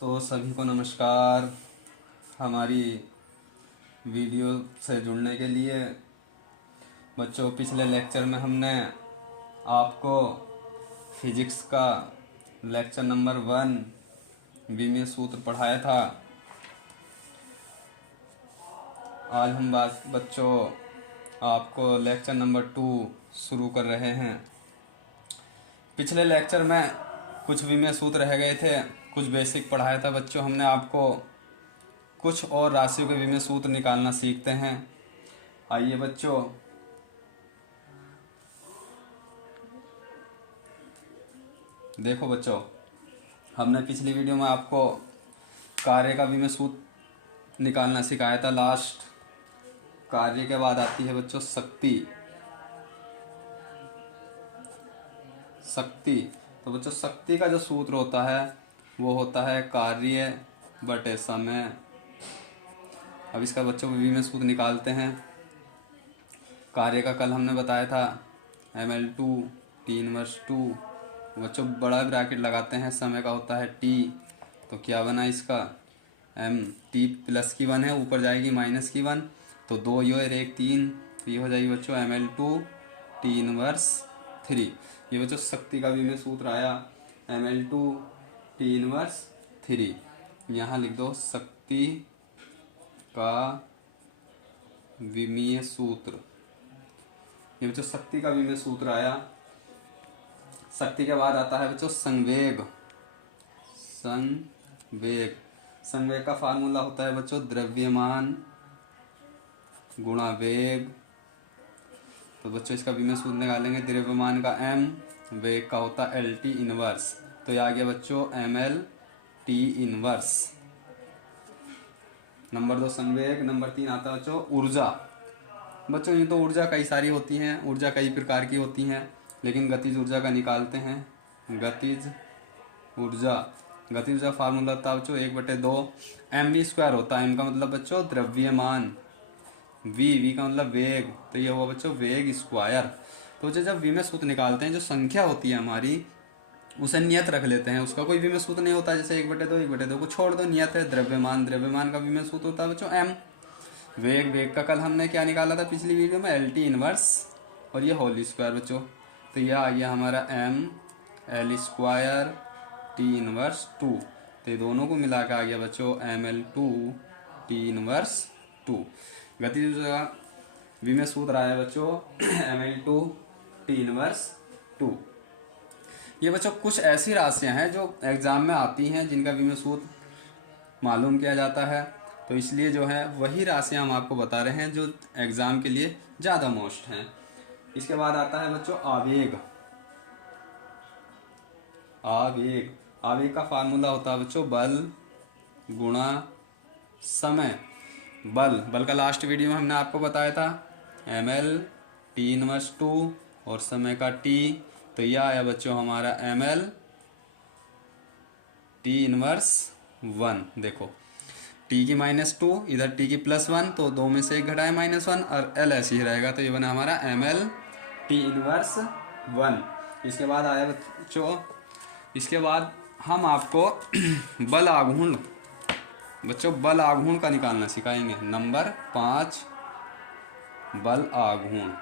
तो सभी को नमस्कार। हमारी वीडियो से जुड़ने के लिए बच्चों, पिछले लेक्चर में हमने आपको फिजिक्स का लेक्चर नंबर 1 विमीय सूत्र पढ़ाया था। आज हम बच्चों आपको लेक्चर नंबर 2 शुरू कर रहे हैं। पिछले लेक्चर में कुछ विमीय सूत्र रह गए थे, कुछ बेसिक पढ़ाया था बच्चों हमने आपको। कुछ और राशियों के विमीय सूत्र निकालना सीखते हैं। आइए बच्चों, देखो बच्चों, हमने पिछली वीडियो में आपको कार्य का विमीय सूत्र निकालना सिखाया था। लास्ट कार्य के बाद आती है बच्चों शक्ति। तो बच्चों, शक्ति का जो सूत्र होता है वो होता है कार्य बटे समय। अब इसका बच्चों विमीय सूत्र निकालते हैं। कार्य का कल हमने बताया था ml2 T−2। बच्चों बड़ा ब्रैकेट लगाते हैं, समय का होता है t। तो क्या बना इसका m, t प्लस की 1 है, ऊपर जाएगी माइनस की 1, तो 2 यो और 1 3, तो ये हो जाएगी बच्चों ml2 T−3। ये बच्चों शक्ति का विमीय सूत्र आया ml2 T−3। यहाँ लिख दो शक्ति का विमीय सूत्र। ये बच्चों शक्ति का विमीय सूत्र आया। शक्ति के बाद आता है बच्चों संवेग। संवेग का फार्मूला होता है बच्चों द्रव्यमान गुणा वेग। तो बच्चों इसका विमीय सूत्र निकालेंगे। द्रव्यमान का m, वेग का होता है LT इनवर्स। तो ये आ गया बच्चों mLT इनवर्स। नंबर 2 संवेग। नंबर 3 आता है बच्चों ऊर्जा। बच्चों ये तो ऊर्जा कई सारी होती हैं, ऊर्जा कई प्रकार की होती हैं, लेकिन गतिज ऊर्जा का निकालते हैं। गतिज ऊर्जा फार्मूला होता है बच्चों 1/2 mv² होता है। m का मतलब बच्चों द्रव्यमान, v का मतलब वेग, तो ये हुआ बच्चों वेग स्क्वायर। तो जब विमीय सूत्र निकालते हैं, जो संख्या होती है हमारी उसे नियत रख लेते हैं। उसका कोई विमीय सूत्र नहीं होता, जैसे 1/2 को छोड़ दो, नियत है द्रव्यमान का विमीय सूत्र होता है बच्चों m। वेग का कल हमने क्या निकाला था पिछली वीडियो में LT इनवर्स, और ये होल स्क्वायर बच्चों। तो यह आ गया हमारा m L² T−2। तो ये दोनों को मिला के आ गया बच्चों ml2 T−2। गतिज ऊर्जा का विमीय सूत्र आया बच्चों ml2 T−2। ये बच्चों कुछ ऐसी राशियां हैं जो एग्जाम में आती हैं, जिनका विमीय सूत्र मालूम किया जाता है। तो इसलिए जो है वही राशियां हम आपको बता रहे हैं जो एग्जाम के लिए ज़्यादा मोस्ट हैं। इसके बाद आता है बच्चों आवेग का फार्मूला होता है बच्चों बल गुणा समय। बल का लास्ट वीडियो में हमने आपको बताया था ml T−2 और समय का t। तो यह आया बच्चों हमारा ml T−1। देखो t की -2, इधर t की +1, तो 2 में से 1 घटाए -1, और l ऐसे ही रहेगा। तो ये बना हमारा ml T−1। इसके बाद आया बच्चों, इसके बाद हम आपको बल आघूर्ण का निकालना सिखाएंगे। नंबर 5 बल आघूर्ण।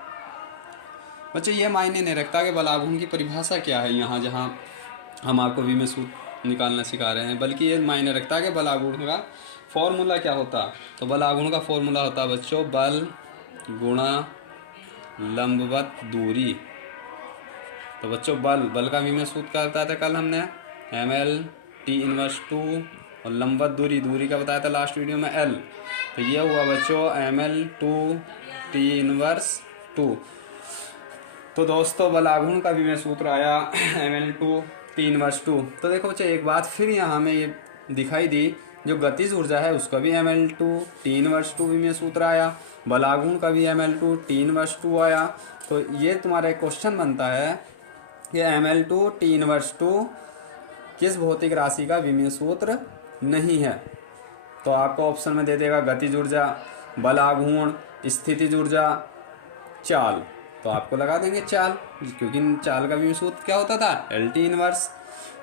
बच्चों ये मायने नहीं रखता कि बल आघूर्ण की परिभाषा क्या है यहाँ जहाँ हम आपको विमीय सूत्र निकालना सिखा रहे हैं, बल्कि ये मायने रखता है कि बल आघूर्ण का फॉर्मूला क्या होता। तो बल आघूर्ण का फॉर्मूला होता है बच्चों बल गुणा लंबवत दूरी। तो बच्चों बल का विमीय सूत्र क्या बताया था कल हमने ml T−2, और लंबवत दूरी का बताया था लास्ट वीडियो में l। तो ये हुआ बच्चों ml2 T−2। तो दोस्तों बल आघूर्ण का विमीय सूत्र आया ml2 T−2। तो देखो बच्चों एक बात फिर यहाँ हमें ये दिखाई दी, जो गतिज ऊर्जा है उसका भी ml2 T−2 विमीय सूत्र आया, बल आघूर्ण का भी ml2 T−2 आया। तो ये तुम्हारा एक क्वेश्चन बनता है कि ml2 T−2 किस भौतिक राशि का विमीय सूत्र नहीं है। तो आपको ऑप्शन में दे देगा गतिज ऊर्जा, बल आघूर्ण, स्थितिज ऊर्जा, चाल। तो आपको लगा देंगे चाल, क्योंकि चाल का विमीय सूत्र क्या होता था LT इनवर्स।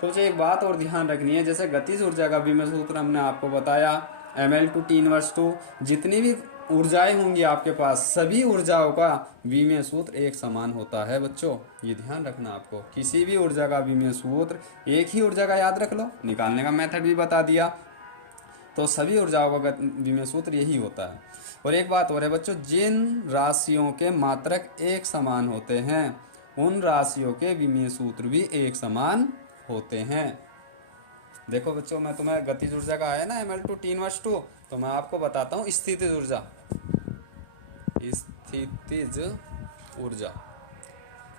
तो मुझे एक बात और ध्यान रखनी है, जैसे गतिज ऊर्जा का विमेय सूत्र हमने आपको बताया ml/t−2। जितनी भी ऊर्जाएं होंगी आपके पास, सभी ऊर्जाओं का विमेय सूत्र एक समान होता है बच्चों। ये ध्यान रखना आपको, किसी भी ऊर्जा का विमेय सूत्र, एक ही ऊर्जा का याद रख लो, निकालने का मेथड भी बता दिया, तो सभी ऊर्जाओं का विमेय सूत्र यही होता है। और एक बात और है बच्चों, जिन राशियों के मात्रक एक समान होते हैं उन राशियों के विमेय सूत्र भी एक समान होते हैं। देखो बच्चों, मैं तुम्हें गतिज ऊर्जा का आया ना ml/t−2, तो मैं आपको बताता हूँ स्थितिज ऊर्जा। स्थितिज ऊर्जा,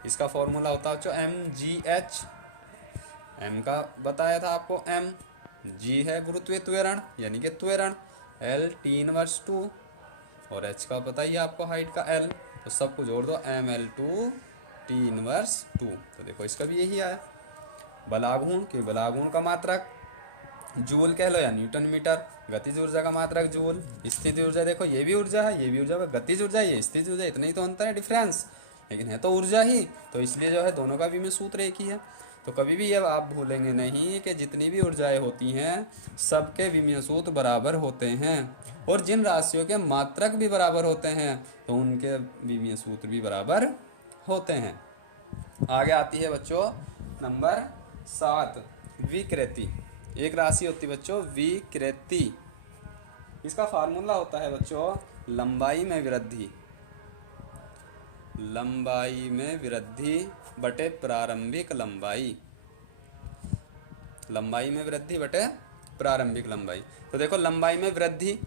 इसका फॉर्मूला होता है बच्चों mgh। m का बताया था आपको m, g है गुरुत्वीय त्वरण यानी कि त्वरण, l t−2 और h का बताइए आपको हाइट का l, तो सबको जोड़ दो ml/t−2। तो देखो इसका भी यही आया। बलागुण के बलागुण का मात्रक जूल कह लो या न्यूटन मीटर, गतिज ऊर्जा का मात्रक जूल। स्थिति ऊर्जा देखो, ये भी ऊर्जा है, ये भी ऊर्जा है, गतिज ऊर्जा ये स्थिति ऊर्जा, इतना ही तो अंतर है, डिफरेंस, लेकिन है तो ऊर्जा ही, तो इसलिए जो है दोनों का विमेय सूत्र एक ही है। तो कभी भी ये आप भूलेंगे नहीं कि जितनी भी ऊर्जाएं होती हैं सबके विमेय सूत्र बराबर होते हैं, और जिन राशियों के मात्रक भी बराबर होते हैं तो उनके विमेय सूत्र भी बराबर होते हैं। आगे आती है बच्चों नंबर 7, विकृति। एक राशि होती है बच्चों विकृति, इसका फार्मूला होता है बच्चों लंबाई में वृद्धि, लंबाई में वृद्धि बटे प्रारंभिक लंबाई, लंबाई में वृद्धि बटे प्रारंभिक लंबाई। तो देखो लंबाई में वृद्धि,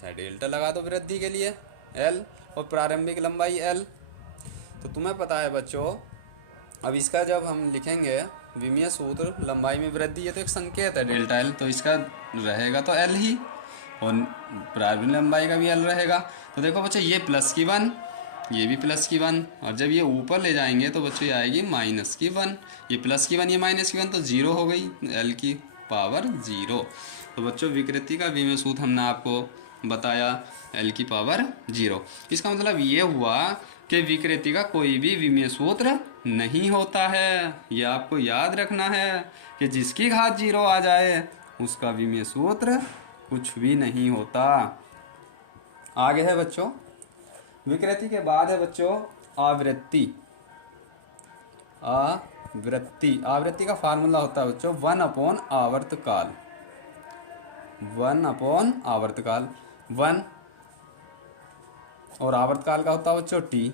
चाहे डेल्टा लगा दो वृद्धि के लिए L, और प्रारंभिक लंबाई L। तो तुम्हें पता है बच्चों, अब इसका जब हम लिखेंगे विमीय सूत्र लंबाई में वृद्धि, ये तो एक संकेत है डेल्टा L, तो इसका रहेगा तो L ही, और प्रारंभिक लंबाई का भी L रहेगा। तो देखो बच्चों ये प्लस की 1, ये भी प्लस की 1, और जब ये ऊपर ले जाएंगे तो बच्चों ये आएगी माइनस की 1, ये प्लस की 1 ये माइनस की 1, तो 0 हो गई, L की पावर 0। तो बच्चों विकृति का विमेय सूत्र हमने आपको बताया L की पावर 0। इसका मतलब ये हुआ कि विकृति का कोई भी विमेय सूत्र नहीं होता है। ये आपको याद रखना है कि जिसकी घात 0 आ जाए उसका विमेय सूत्र कुछ भी नहीं होता। आगे है बच्चों विकृति के बाद है बच्चों आवृत्ति। आवृत्ति, आवृत्ति का फार्मूला होता है बच्चों 1 आवर्तकाल, 1 आवर्तकाल 1, और आवर्तकाल का होता है बच्चों t।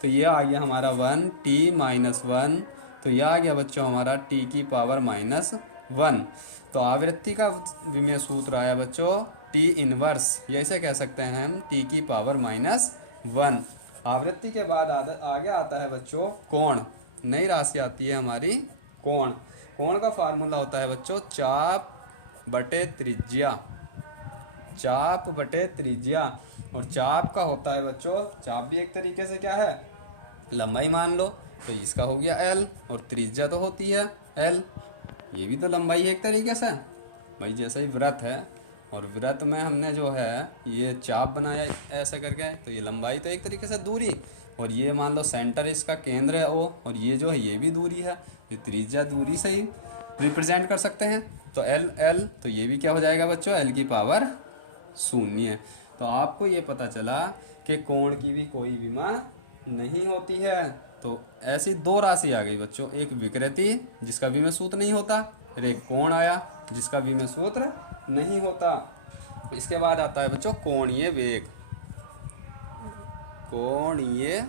तो ये आ गया हमारा 1t-1, तो ये आ गया बच्चों हमारा t की पावर -1। तो आवृत्ति का विमेय सूत्र आया बच्चों t इनवर्स, ये ऐसे कह सकते हैं हम t की पावर -1। आवृत्ति के बाद आगे आता है बच्चों कोण, नई राशि आती है हमारी कोण। कोण का फार्मूला होता है बच्चों चाप बटे त्रिज्या, चाप बटे त्रिज्या, और चाप का होता है बच्चों, चाप भी एक तरीके से क्या है लंबाई मान लो, तो इसका हो गया L, और त्रिज्या तो होती है L, ये भी तो लंबाई है एक तरीके से भाई, जैसे ही वृत्त है और वृत्त में हमने जो है ये चाप बनाया ऐसा करके, तो ये लंबाई तो एक तरीके से दूरी, और ये मान लो सेंटर इसका केंद्र है O, और ये जो है ये भी दूरी है, ये त्रिज्या दूरी से ही रिप्रेजेंट कर सकते हैं। तो L, तो ये भी क्या हो जाएगा बच्चों L की पावर 0। तो आपको ये पता चला कि कोण की भी कोई विमा नहीं होती है। तो ऐसी दो राशि आ गई बच्चों, एक विकृति जिसका विमेय सूत्र नहीं होता, और एक कोण आया जिसका विमेय सूत्र नहीं होता। इसके बाद आता है बच्चों कोणीय वेग, कोणीय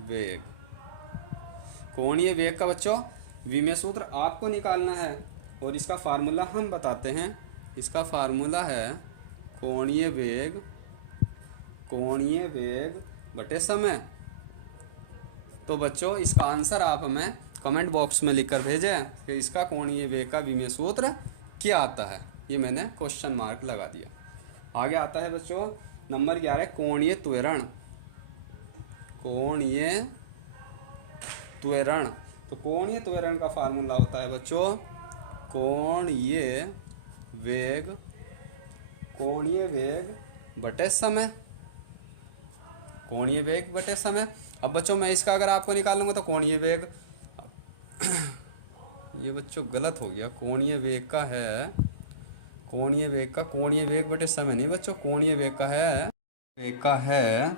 वेग। कोणीय वेग का बच्चों विमेय सूत्र आपको निकालना है, और इसका फार्मूला हम बताते हैं। इसका फार्मूला है कोणीय वेग, कोणीय वेग बटे समय। तो बच्चों इसका आंसर आप हमें कमेंट बॉक्स में लिखकर भेजें कि इसका कोणीय वेग का विमेय सूत्र क्या आता है। ये मैंने क्वेश्चन मार्क लगा दिया। आगे आता है बच्चों नंबर 11 कोणीय त्वरण, कोणीय त्वरण। तो कोणीय त्वरण का फार्मूला होता है बच्चों कोणीय वेग, कोणीय वेग बटे समय, कोणीय वेग बटे समय। अब बच्चों मैं इसका अगर आपको निकालूंगा तो कोणीय वेग ये बच्चों गलत हो गया, कोणीय वेग का है, कोणीय वेग का, कोणीय वेग बटे समय नहीं बच्चों, कोणीय वेग का है, वेग का है।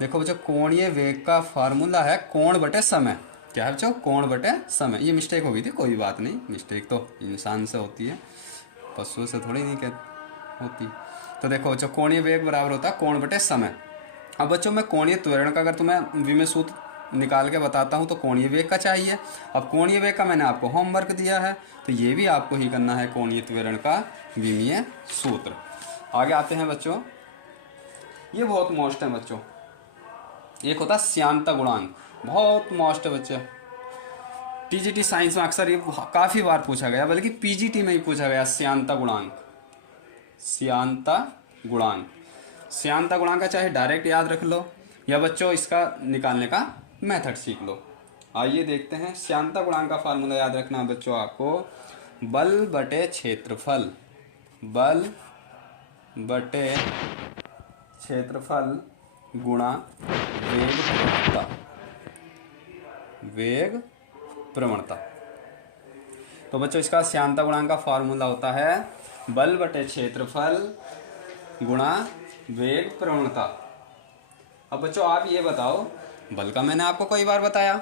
देखो बच्चों कोणीय वेग का फार्मूला है कोण बटे समय। क्या है बच्चों? कोण बटे समय। ये मिस्टेक हो गई थी, कोई बात नहीं, मिस्टेक तो इंसान से होती है, पशुओं से थोड़ी नहीं होती। तो देखो बच्चों कोणीय वेग बराबर होता है कोण बटे समय। अब बच्चों मैं कोणीय त्वरण का अगर तुम्हें विमेय सूत्र निकाल के बताता हूँ तो कोणीय वेग का चाहिए। अब कोणीय वेग का मैंने आपको होमवर्क दिया है, तो ये भी आपको ही करना है, कोणीय त्वरण का विमीय सूत्र। आगे आते हैं बच्चों, ये बहुत मोस्ट है बच्चों, एक होता है श्यानता गुणांक, बहुत मोस्ट है बच्चे। टीजीटी साइंस में अक्सर ये काफ़ी बार पूछा गया, बल्कि पीजीटी में ही पूछा गया, श्यानता गुणांक। श्यानता गुणांक, श्यानता गुणांक का चाहे डायरेक्ट याद रख लो या बच्चों इसका निकालने का मेथड सीख लो। आइए देखते हैं, श्यानता गुणांक का फार्मूला याद रखना है बच्चों आपको, बल बटे क्षेत्रफल, बल बटे क्षेत्रफल गुणा वेग प्रवणता, वेग प्रवणता। तो बच्चों इसका श्यानता गुणांक का फार्मूला होता है बल बटे क्षेत्रफल गुणा वेग प्रवणता। अब बच्चों आप ये बताओ, बल का मैंने आपको कई बार बताया,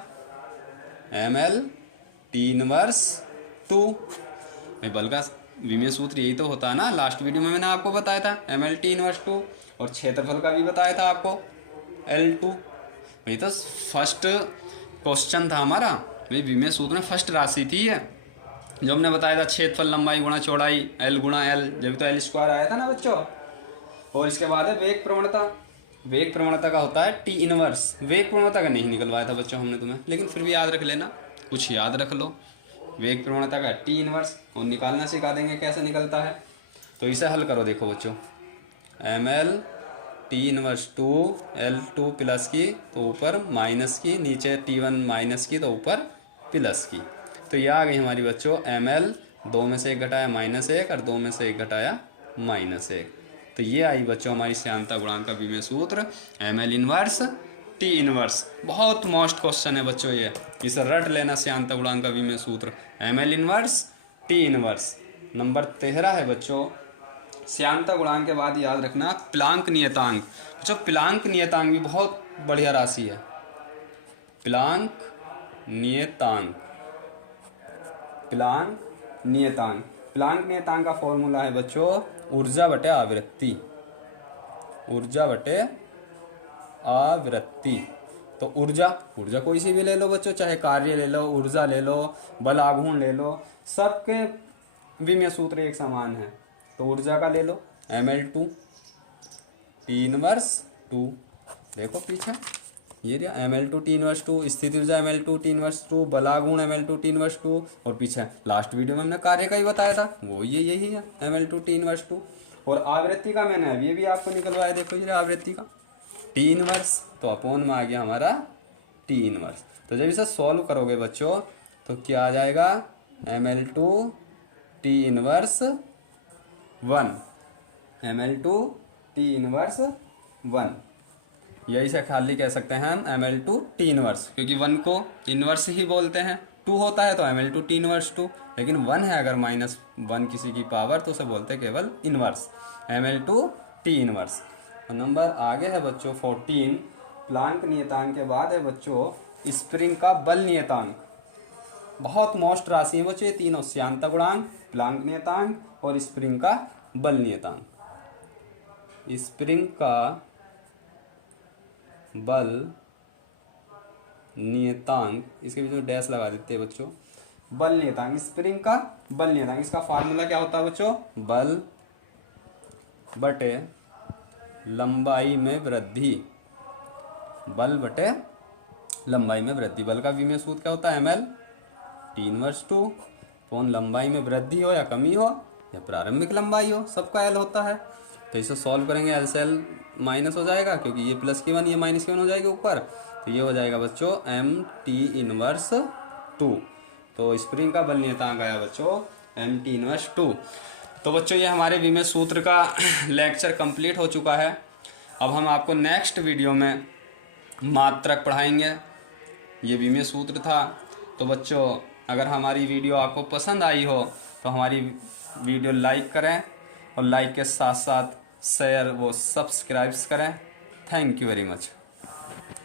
ml T इनवर्स 2। बल का विमीय सूत्र यही तो होता है ना, लास्ट वीडियो में मैंने आपको बताया था ml T इनवर्स 2, और क्षेत्रफल का भी बताया था आपको L2। भाई तो फर्स्ट क्वेश्चन था हमारा, भाई विमीय सूत्र में फर्स्ट राशि थी है जो हमने बताया था, क्षेत्रफल लंबाई गुणा चौड़ाई L गुणा L, जब तो L स्क्वायर आया था ना बच्चों। और इसके बाद है वेग प्रवणता, वेग प्रवणता का होता है T इनवर्स। वेग प्रवणता का नहीं निकलवाया था बच्चों हमने तुम्हें, लेकिन फिर भी याद रख लेना, कुछ याद रख लो। वेग प्रवणता का T इनवर्स, और निकालना सिखा देंगे कैसे निकलता है। तो इसे हल करो, देखो बच्चों ml T inverse 2 L2 plus की तो ऊपर माइनस की, नीचे T1 माइनस की तो ऊपर प्लस की। तो ये आ गई हमारी बच्चों ml, 2 में से 1 घटाया -1 और 2 में से 1 घटाया -1। तो ये आई बच्चों हमारी श्यानता गुणांक का विमीय सूत्र ml इनवर्स T इनवर्स। बहुत मोस्ट क्वेश्चन है बच्चों ये, इसे रट लेना, श्यानता गुणांक का विमीय सूत्र ml inverse T inverse. Number 13 है बच्चों, श्यानता गुणांक के बाद याद रखना प्लांक नियतांक। बच्चों प्लांक नियतांक भी बहुत बढ़िया राशि है, प्लांक नियतांक, प्लांक नियतांक। प्लांक नियतांक का फॉर्मूला है बच्चों ऊर्जा बटे आवृत्ति, ऊर्जा बटे आवृत्ति। तो ऊर्जा, ऊर्जा कोई सी भी ले लो बच्चों, चाहे कार्य ले लो, ऊर्जा ले लो, बल आघूर्ण ले लो, सबके विमीय सूत्र एक समान है। तो ऊर्जा का ले लो ml2 T इनवर्स 2, देखो पीछे ये दिया ml2 T इनवर्स 2, स्थिति ऊर्जा ml2 T inverse 2, बलागुण ml2 T inverse 2, और पीछे लास्ट वीडियो में हमने कार्य का ही बताया था, वो ये यही है ml2 T इनवर्स 2। और आवृत्ति का मैंने अभी भी आपको निकलवाया, देखो ये आवृत्ति का T इनवर्स, तो अपोन में आ गया हमारा T इनवर्स। तो जब इसे सॉल्व करोगे बच्चों तो क्या आ जाएगा, ml2 T inverse 1, ml2 T inverse 1, यही से खाली कह सकते हैं हम ml2 T इनवर्स, क्योंकि 1 को इनवर्स ही बोलते हैं। 2 होता है तो ml2 T इनवर्स 2, लेकिन 1 है अगर -1 किसी की पावर तो उसे बोलते हैं केवल inverse, ml2 T inverse. Number आगे है बच्चों 14, प्लांक नियतांक के बाद है बच्चों स्प्रिंग का बल नियतांक। बहुत मोस्ट राशि है बच्चों ये तीनों, श्यानता गुणांक, प्लांक नियतांक और स्प्रिंग का बल नियतांक। स्प्रिंग का बल नियतांक, इसके बीच में डैश लगा देते हैं बच्चों, बल नियतांक, स्प्रिंग का बल नियतांक। इसका फार्मूला क्या होता है बच्चों, बल बटे लंबाई में वृद्धि, बल बटे लंबाई में वृद्धि। बल का विमीय सूत्र क्या होता है, ml T इनवर्स 2, कौन लंबाई में वृद्धि हो या कमी हो या प्रारंभिक लंबाई हो, सबका L होता है। तो इसे सॉल्व करेंगे, L से L माइनस हो जाएगा, क्योंकि ये प्लस की 1 ये माइनस की 1 हो जाएगी ऊपर, तो ये हो जाएगा बच्चों MT इनवर्स 2। तो स्प्रिंग का बल नियतांक आया बच्चों MT इनवर्स 2। तो बच्चों ये हमारे विमीय सूत्र का लेक्चर कंप्लीट हो चुका है। अब हम आपको नेक्स्ट वीडियो में मात्रक पढ़ाएंगे, ये विमीय सूत्र था। तो बच्चों अगर हमारी वीडियो आपको पसंद आई हो तो हमारी वीडियो लाइक करें और लाइक के साथ साथ शेयर वो सब्सक्राइब्स करें। Thank you very much.